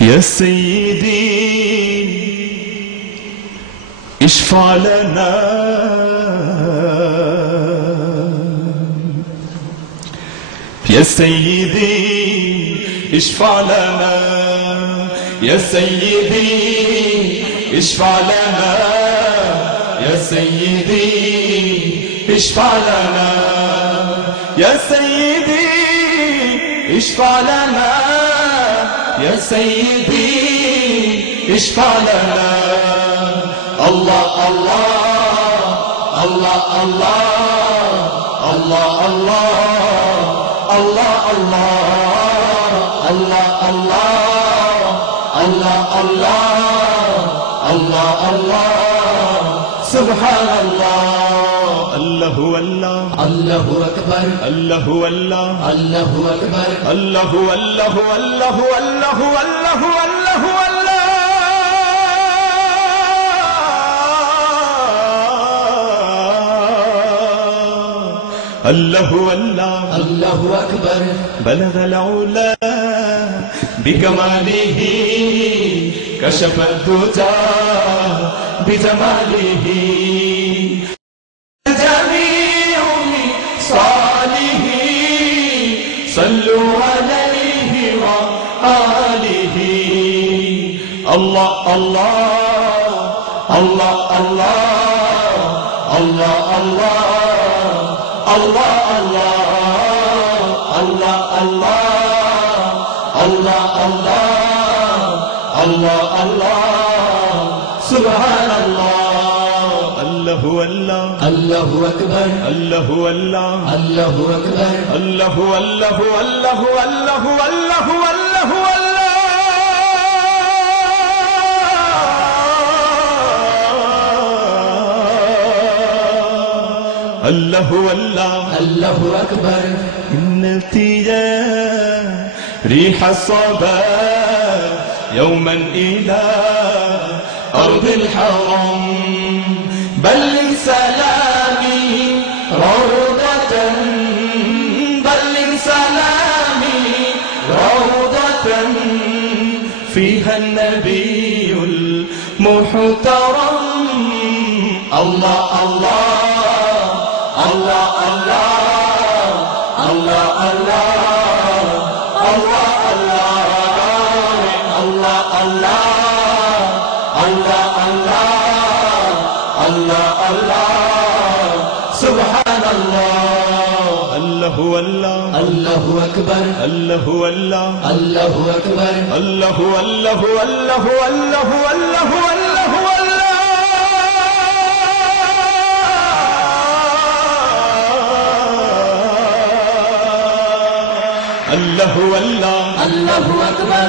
يا سيدي اشفع لنا يا سيدي اشفع لنا يا سيدي اشفع لنا يا سيدي اشفع لنا يا سيدي اشفع لنا يا سيدي اشفع لنا الله الله الله الله الله الله الله الله الله الله الله الله الله سبحان الله الله هو الله الله أكبر الله هو الله الله أكبر الله هو الله هو الله هو الله هو الله هو الله هو الله هو الله الله أكبر بلغ العلا بكماله كشف الدجى بجماله جميع صالح صلوا عليه وآله الله الله الله الله الله الله الله الله الله الله الله الله الله سبحان الله الله هو الله الله أكبر الله هو الله الله أكبر الله هو الله هو الله هو الله هو الله هو الله هو الله هو الله الله أكبر إن التيا ريح الصبا يوما إلى أرض الحرم بلغ سلامي روضة بلغ سلامي روضة فيها النبي المحترم الله الله الله الله الله الله الله الله الله الله الله الله سبحان الله الله هو الله الله أكبر الله هو الله الله أكبر الله هو الله هو الله هو الله هو الله هو الله هو الله هو الله الله أكبر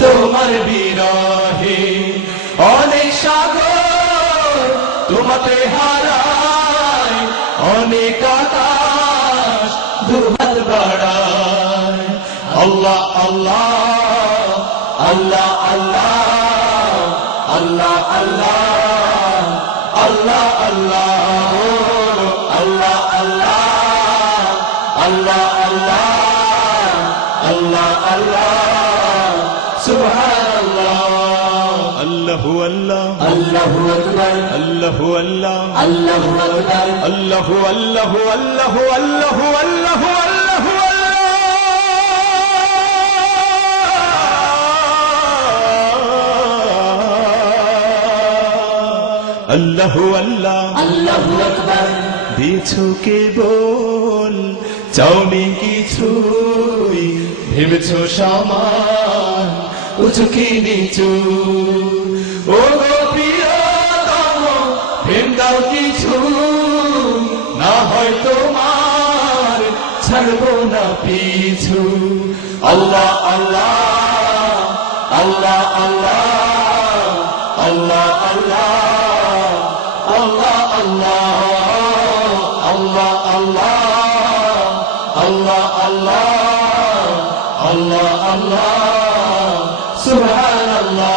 তোমার বিরহে অনেক সাগর তোমাতে হারায় অনেক আকাশ দুহাত বাড়ায় আল্লাহ আল্লাহ আল্লাহ আল্লাহ আল্লাহ আল্লাহ আল্লাহ আল্লাহ আল্লাহ আল্লাহ আল্লাহ আল্লাহ سبحان الله الله هو الله الله أكبر الله هو الله الله أكبر الله هو الله هو الله هو الله هو الله هو الله هو الله هو الله الله أكبر দিছো কেবল চাওনি কিছুই ভেবেছো সমান উঁচু কি নিচু ও গো প্রিয়তম প্রেম দাও কিছু না হয় তোমার ছাড়বো না পিছু আল্লাহ আল্লাহ আল্লাহ আল্লাহ আল্লাহ আল্লাহ আল্লাহ আল্লাহ আল্লাহ আল্লাহ আল্লাহ আল্লাহ আল্লাহ আল্লাহ সুবহানাল্লাহ